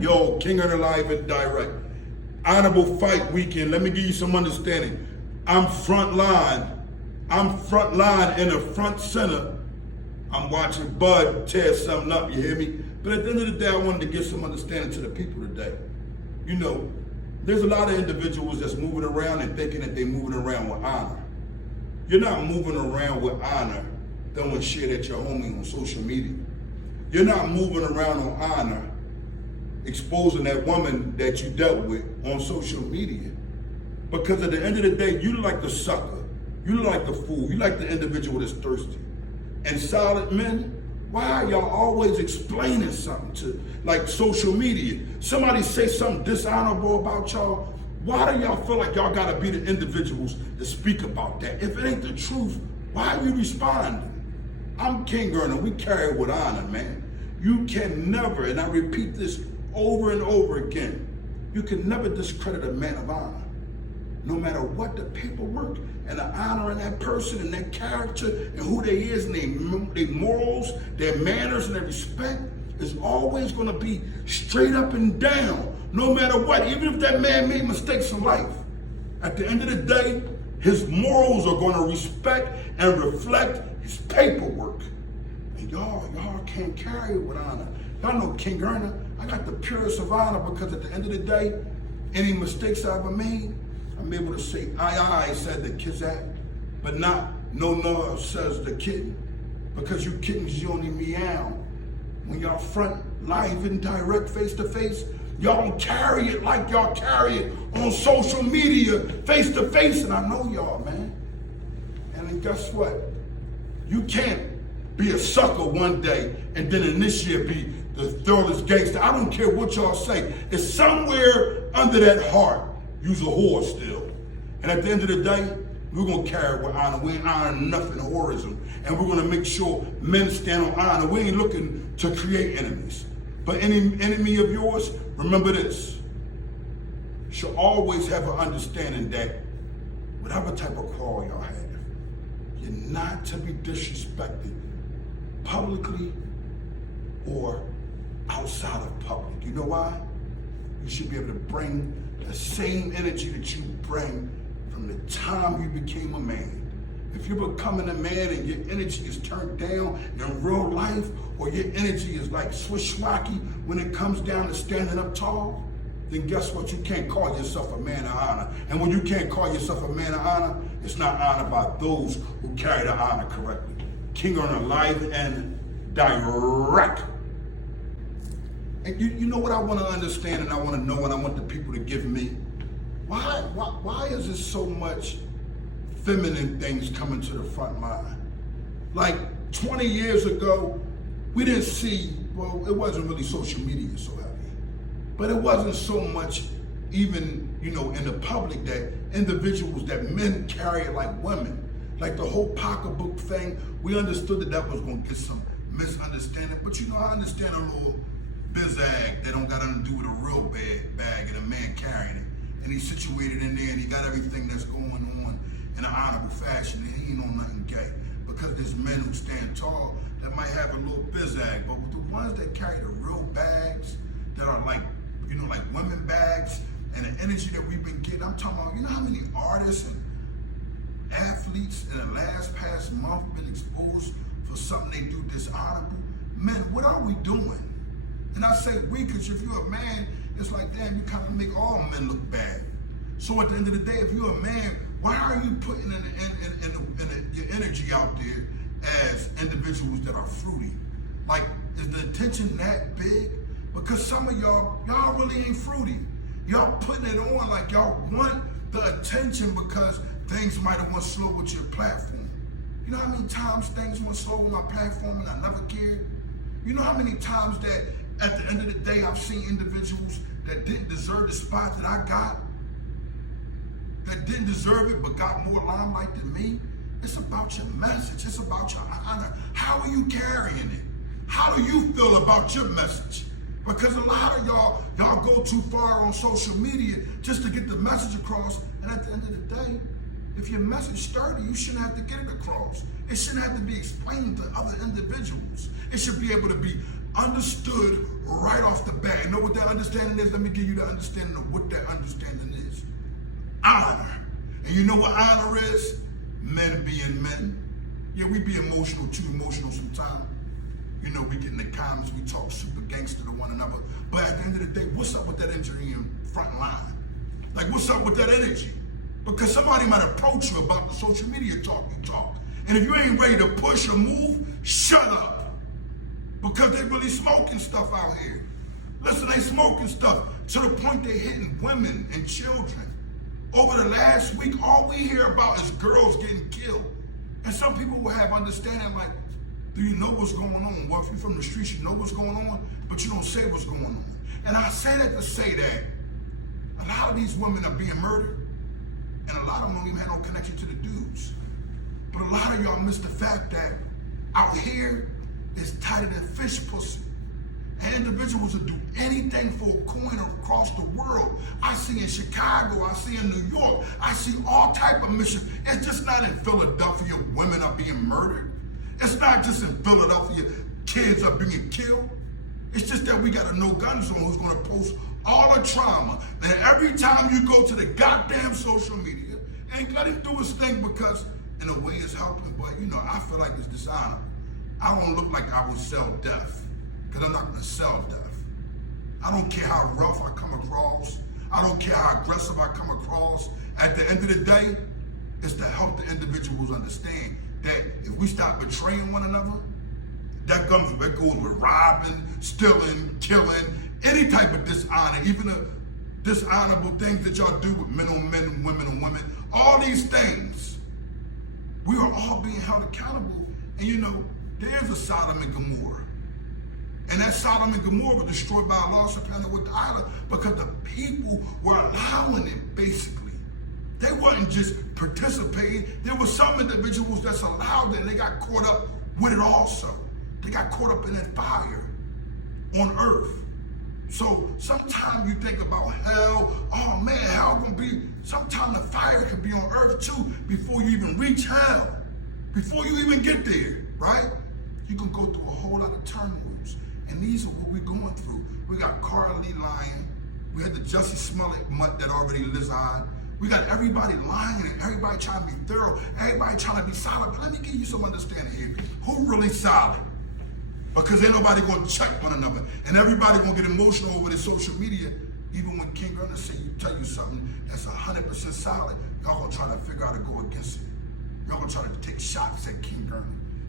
Yo, King Earner Live and Direct. Honorable Fight Weekend. Let me give you some understanding. I'm front line. I'm front line in the front center. I'm watching Bud tear something up, you hear me? But at the end of the day, I wanted to give some understanding to the people today. You know, there's a lot of individuals that's moving around and thinking that they're moving around with honor. You're not moving around with honor throwing shit at your homie on social media. You're not moving around on honor exposing that woman that you dealt with on social media. Because at the end of the day, you look like the sucker. You look like the fool. You like the individual that's thirsty. And solid men, why are y'all always explaining something to, like, social media? Somebody say something dishonorable about y'all. Why do y'all feel like y'all gotta be the individuals to speak about that? If it ain't the truth, why are you responding? I'm King Earner. We carry it with honor, man. You can never, and I repeat this over and over again, you can never discredit a man of honor. No matter what the paperwork and the honor in that person and their character and who they is and their morals, their manners and their respect is always gonna be straight up and down, no matter what. Even if that man made mistakes in life, at the end of the day, his morals are gonna respect and reflect his paperwork. And y'all can't carry it with honor. Y'all know King Earner, I got the purest of honor because at the end of the day, any mistakes I ever made, I'm able to say, aye, said the Kizak, but not no, says the kitten. Because you kittens, you only meow. When y'all front live and direct face to face, y'all don't carry it like y'all carry it on social media, face to face, and I know y'all, man. And then guess what? You can't be a sucker one day and then in this year be the thorough gangster. I don't care what y'all say. It's somewhere under that heart. You's a whore still. And at the end of the day, we're gonna carry it with honor. We ain't honoring nothing whorism. And we're gonna make sure men stand on honor. We ain't looking to create enemies. But any enemy of yours, remember this. You should always have an understanding that whatever type of quarrel y'all have, you're not to be disrespected publicly or outside of public. You know why? You should be able to bring the same energy that you bring from the time you became a man. If you're becoming a man and your energy is turned down in real life, or your energy is like swishwacky when it comes down to standing up tall, then guess what? You can't call yourself a man of honor. And when you can't call yourself a man of honor, it's not honored by those who carry the honor correctly. King Earner Live and Direct. And you know what I want to understand and I want to know and I want the people to give me? Why is there so much feminine things coming to the front line? Like 20 years ago, we didn't see, well, it wasn't really social media so heavy, but it wasn't so much even, in the public that individuals, that men carry it like women. Like the whole pocketbook thing, we understood that was going to get some misunderstanding, but I understand a little bizag that don't got nothing to do with a real bag and a man carrying it. And he's situated in there and he got everything that's going on in an honorable fashion and he ain't on nothing gay. Because there's men who stand tall that might have a little bizag, but with the ones that carry the real bags that are like, like women bags and the energy that we've been getting, I'm talking about, how many artists and athletes in the past month been exposed for something they do dishonorable? Men, what are we doing? And I say we, because if you're a man, it's like, damn, you kind of make all men look bad. So at the end of the day, if you're a man, why are you putting your energy out there as individuals that are fruity? Like, is the attention that big? Because some of y'all really ain't fruity. Y'all putting it on like y'all want the attention because things might have went slow with your platform. You know how many times things went slow with my platform and I never cared? You know how many times that at the end of the day, I've seen individuals that didn't deserve the spot that I got, that didn't deserve it but got more limelight than me? It's about your message. It's about your honor. How are you carrying it? How do you feel about your message? Because a lot of y'all go too far on social media just to get the message across. And at the end of the day, if your message sturdy, you shouldn't have to get it across. It shouldn't have to be explained to other individuals. It should be able to be understood right off the bat. You know what that understanding is? Let me give you the understanding of what that understanding is. Honor. And you know what honor is? Men being men. Yeah, we be emotional, too emotional sometimes. You know, we get in the comments, we talk super gangster to one another. But at the end of the day, what's up with that energy in front line? Like, what's up with that energy? Because somebody might approach you about the social media talk you talk. And if you ain't ready to push or move, shut up. Because they really smoking stuff out here. Listen, they smoking stuff to the point they hitting women and children. Over the last week, all we hear about is girls getting killed. And some people will have understanding like, do you know what's going on? Well, if you're from the streets, you know what's going on, but you don't say what's going on. And I say that to say that a lot of these women are being murdered, and a lot of them don't even have no connection to the dudes. But a lot of y'all miss the fact that out here, it's tighter than fish pussy. And individuals will do anything for a coin across the world. I see in Chicago, I see in New York, I see all type of missions. It's just not in Philadelphia, women are being murdered. It's not just in Philadelphia, kids are being killed. It's just that we got a no gun zone who's gonna post all the trauma. And every time you go to the goddamn social media, and let him do his thing because in a way it's helping, but you know, I feel like it's dishonorable. I don't look like I would sell death. Because I'm not going to sell death. I don't care how rough I come across. I don't care how aggressive I come across. At the end of the day, it's to help the individuals understand that if we stop betraying one another, that goes with robbing, stealing, killing, any type of dishonor, even the dishonorable things that y'all do with men on men, women on women, all these things, we are all being held accountable. And you know, there's a Sodom and Gomorrah. And that Sodom and Gomorrah was destroyed by Allah subhanahu wa ta'ala because the people were allowing it, basically. They wasn't just participating. There were some individuals that's allowed it and they got caught up with it also. They got caught up in that fire on earth. So sometimes you think about hell, oh man, hell gonna be, sometimes the fire can be on earth too before you even reach hell. Before you even get there, right? You can go through a whole lot of turmoils. And these are what we're going through. We got Carly lying. We had the Jussie Smollett mutt that already lives on. We got everybody lying and everybody trying to be thorough. Everybody trying to be solid. But let me give you some understanding here. Who really solid? Because ain't nobody gonna check one another. And everybody gonna get emotional over the social media. Even when King Gunner say tell you something that's 100% solid, y'all gonna try to figure out how to go against it. Y'all gonna try to take shots at King Gunner.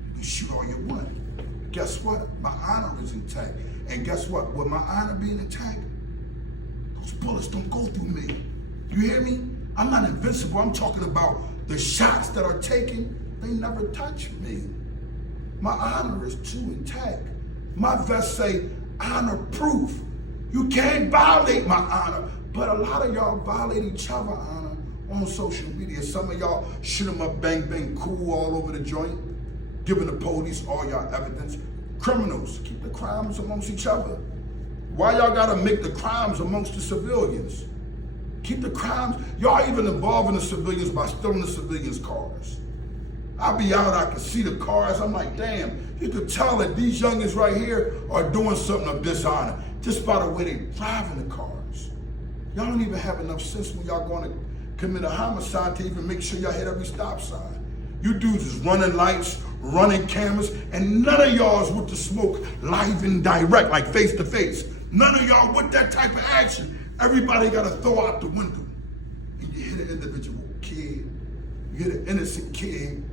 You can shoot all you want. Guess what? My honor is intact. And guess what? With my honor being intact, those bullets don't go through me. You hear me? I'm not invincible. I'm talking about the shots that are taken, they never touch me. My honor is too intact. My vest say honor proof. You can't violate my honor. But a lot of y'all violate each other honor on social media. Some of y'all shoot them up, bang, bang, cool all over the joint. Giving the police all y'all evidence. Criminals, keep the crimes amongst each other. Why y'all gotta make the crimes amongst the civilians? Keep the crimes, y'all even involving the civilians by stealing the civilians' cars. I be out, I can see the cars, I'm like, damn, you could tell that these youngins right here are doing something of dishonor just by the way they driving the cars. Y'all don't even have enough sense when y'all going to commit a homicide to even make sure y'all hit every stop sign. You dudes is running lights, running cameras, and none of y'all is with the smoke live and direct, like face to face. None of y'all with that type of action. Everybody got to throw out the window. And you hit an individual kid, you hit an innocent kid,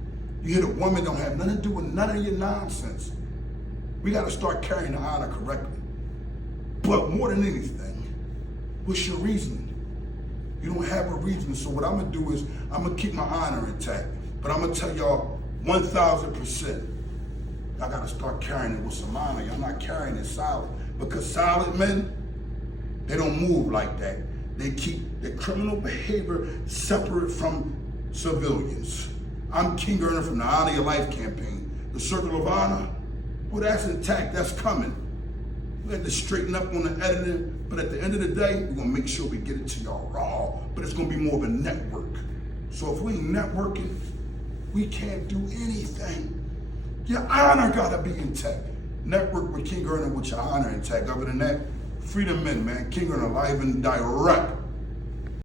you hit a woman don't have nothing to do with none of your nonsense. We got to start carrying the honor correctly. But more than anything, what's your reasoning? You don't have a reason. So what I'm going to do is I'm going to keep my honor intact. But I'm going to tell y'all 1,000%, y'all got to start carrying it with some honor. Y'all not carrying it solid. Because solid men, they don't move like that. They keep their criminal behavior separate from civilians. I'm King Gunner from the Honor Your Life campaign. The Circle of Honor, well, that's intact, that's coming. We had to straighten up on the editing, but at the end of the day, we're gonna make sure we get it to y'all raw, but it's gonna be more of a network. So if we ain't networking, we can't do anything. Your honor gotta be intact. Network with King Gurner with your honor intact. Other than that, Freedom Men, man. King Gurner live and direct.